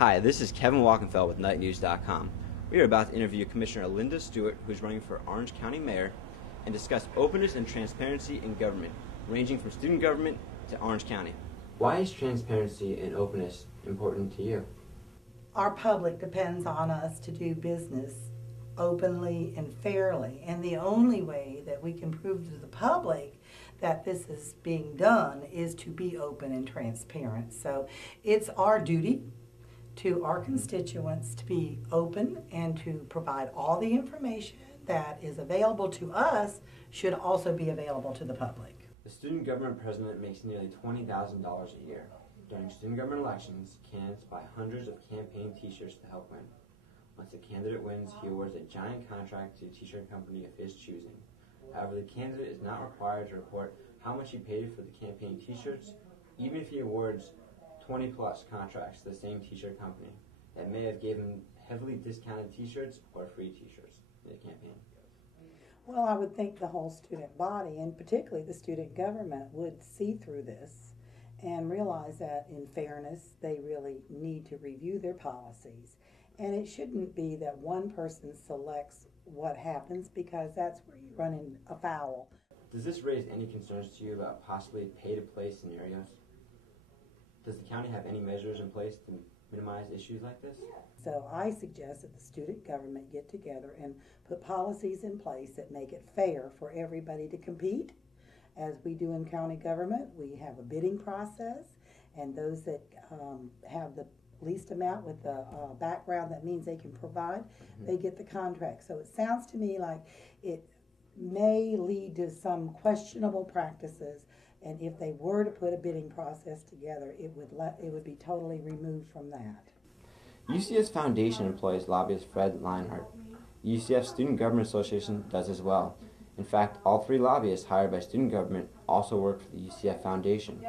Hi, this is Kevin Walkenfeld with NightNews.com. We are about to interview Commissioner Linda Stewart, who's running for Orange County Mayor, and discuss openness and transparency in government, ranging from student government to Orange County. Why is transparency and openness important to you? Our public depends on us to do business openly and fairly, and the only way that we can prove to the public that this is being done is to be open and transparent. So it's our duty to our constituents to be open and to provide all the information that is available to us should also be available to the public. The student government president makes nearly $20,000 a year. During student government elections, candidates buy hundreds of campaign t-shirts to help win. Once a candidate wins, he awards a giant contract to a t-shirt company of his choosing. However, the candidate is not required to report how much he paid for the campaign t-shirts, even if he awards 20-plus contracts to the same t-shirt company that may have given heavily discounted t-shirts or free t-shirts in the campaign. Well, I would think the whole student body, and particularly the student government, would see through this and realize that in fairness they really need to review their policies. And it shouldn't be that one person selects what happens, because that's where you run in afoul. Does this raise any concerns to you about possibly pay-to-play scenarios? Does the county have any measures in place to minimize issues like this? So I suggest that the student government get together and put policies in place that make it fair for everybody to compete. As we do in county government, we have a bidding process, and those that have the least amount with the background that means they can provide, they get the contract. So it sounds to me like it may lead to some questionable practices, and if they were to put a bidding process together, it would be totally removed from that. UCF's foundation employs lobbyist Fred Leinhardt. The UCF Student Government Association does as well. In fact, all three lobbyists hired by student government also work for the UCF Foundation.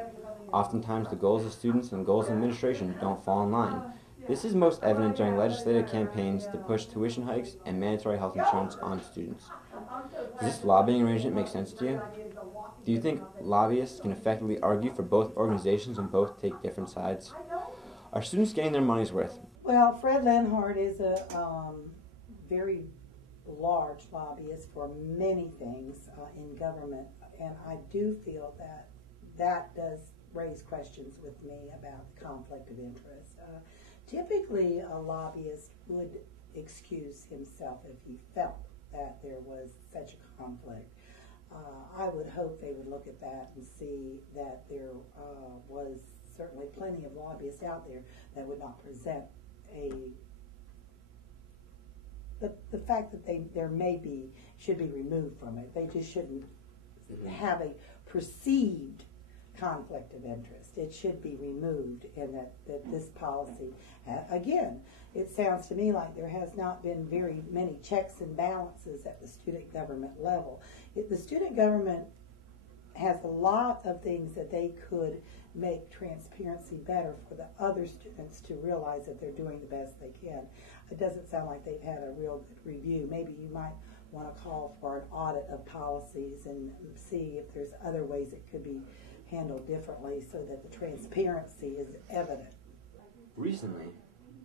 Oftentimes, the goals of students and goals of administration don't fall in line. This is most evident during legislative campaigns to push tuition hikes and mandatory health insurance on students. Does this lobbying arrangement make sense to you? Do you think lobbyists can effectively argue for both organizations and both take different sides? Are students getting their money's worth? Well, Fred Leinhardt is a very large lobbyist for many things in government, and I do feel that that does raise questions with me about the conflict of interest. Typically, a lobbyist would excuse himself if he felt that there was such a conflict. I would hope they would look at that and see that there was certainly plenty of lobbyists out there that would not present the fact that there should be removed from it. They just shouldn't have a perceived conflict of interest. It should be removed, and that this policy, again, it sounds to me like there has not been very many checks and balances at the student government level. The student government has a lot of things that they could make transparency better for the other students to realize that they're doing the best they can. It doesn't sound like they've had a real good review. Maybe you might want to call for an audit of policies and see if there's other ways it could be handled differently so that the transparency is evident. Recently,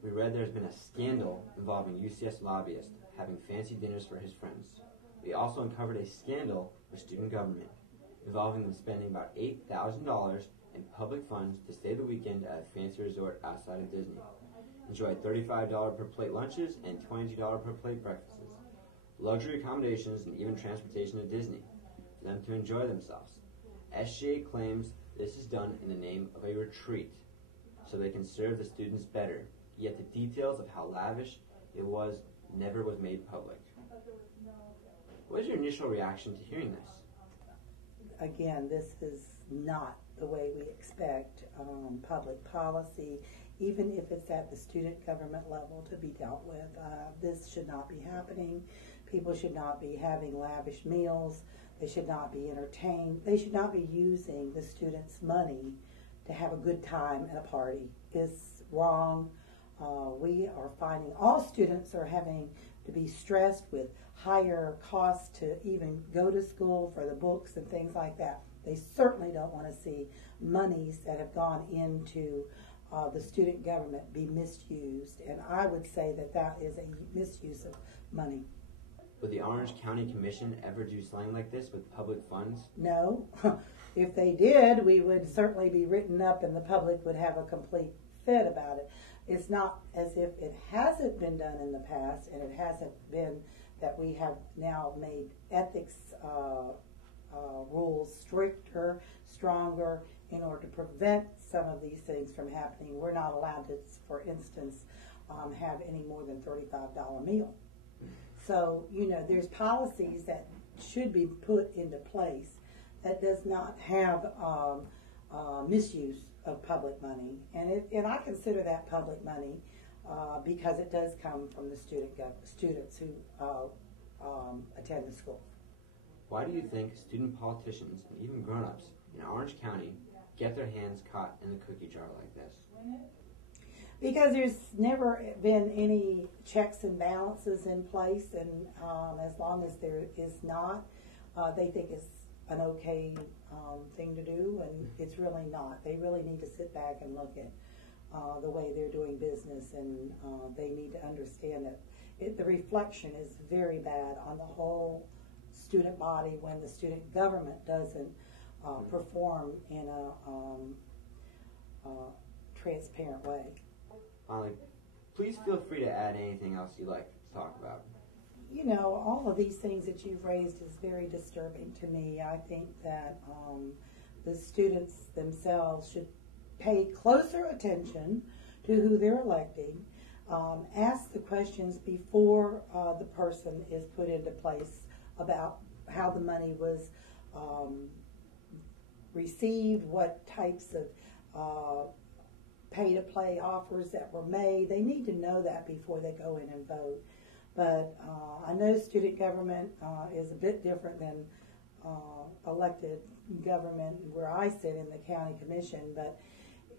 we read there's been a scandal involving UCS lobbyists having fancy dinners for his friends. We also uncovered a scandal with student government involving them spending about $8,000 in public funds to stay the weekend at a fancy resort outside of Disney. Enjoy $35 per plate lunches and $22 per plate breakfasts, luxury accommodations, and even transportation to Disney for them to enjoy themselves. SGA claims this is done in the name of a retreat so they can serve the students better, yet the details of how lavish it was never was made public. What is your initial reaction to hearing this? Again, this is not the way we expect public policy, even if it's at the student government level, to be dealt with. This should not be happening. People should not be having lavish meals. They should not be entertained. They should not be using the students' money to have a good time at a party. It's wrong. We are finding all students are having to be stressed with higher costs to even go to school for the books and things like that. They certainly don't want to see monies that have gone into the student government be misused, and I would say that that is a misuse of money. Would the Orange County Commission ever do something like this with public funds? No. If they did, we would certainly be written up and the public would have a complete fit about it. It's not as if it hasn't been done in the past, and it hasn't been that we have now made ethics rules stricter, stronger, in order to prevent some of these things from happening. We're not allowed to, for instance, have any more than $35 meal. So, you know, there's policies that should be put into place that does not have misuse of public money. And I consider that public money because it does come from the students who attend the school. Why do you think student politicians and even grown-ups in Orange County get their hands caught in the cookie jar like this? Because there's never been any checks and balances in place, and as long as there is not, they think it's an okay thing to do, and it's really not. They really need to sit back and look at the way they're doing business, and they need to understand that the reflection is very bad on the whole student body when the student government doesn't perform in a transparent way. Please feel free to add anything else you'd like to talk about. You know, all of these things that you've raised is very disturbing to me. I think that the students themselves should pay closer attention to who they're electing, ask the questions before the person is put into place about how the money was received, what types of pay-to-play offers that were made. They need to know that before they go in and vote. But I know student government is a bit different than elected government where I sit in the county commission, but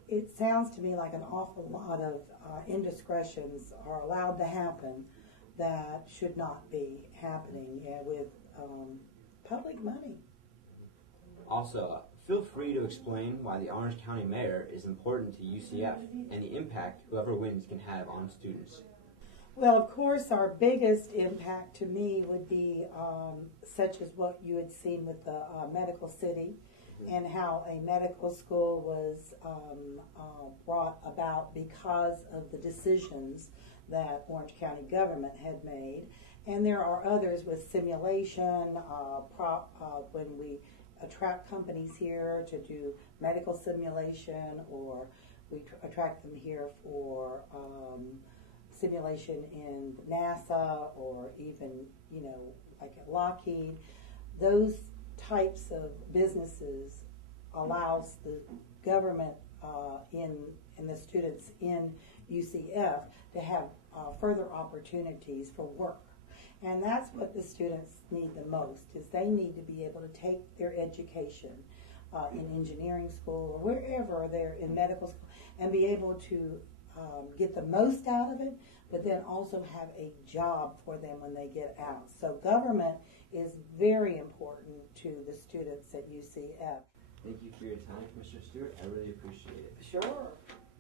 it sounds to me like an awful lot of indiscretions are allowed to happen that should not be happening with public money. Also, feel free to explain why the Orange County Mayor is important to UCF and the impact whoever wins can have on students. Well, of course, our biggest impact to me would be such as what you had seen with the medical city and how a medical school was brought about because of the decisions that Orange County government had made. And there are others with simulation, when we attract companies here to do medical simulation, or we attract them here for simulation in NASA, or even, you know, like at Lockheed. Those types of businesses allows the government and the students in UCF to have further opportunities for work. And that's what the students need the most, is they need to be able to take their education in engineering school or wherever they're in medical school and be able to get the most out of it, but then also have a job for them when they get out. So government is very important to the students at UCF. Thank you for your time, Mr. Stewart. I really appreciate it. Sure.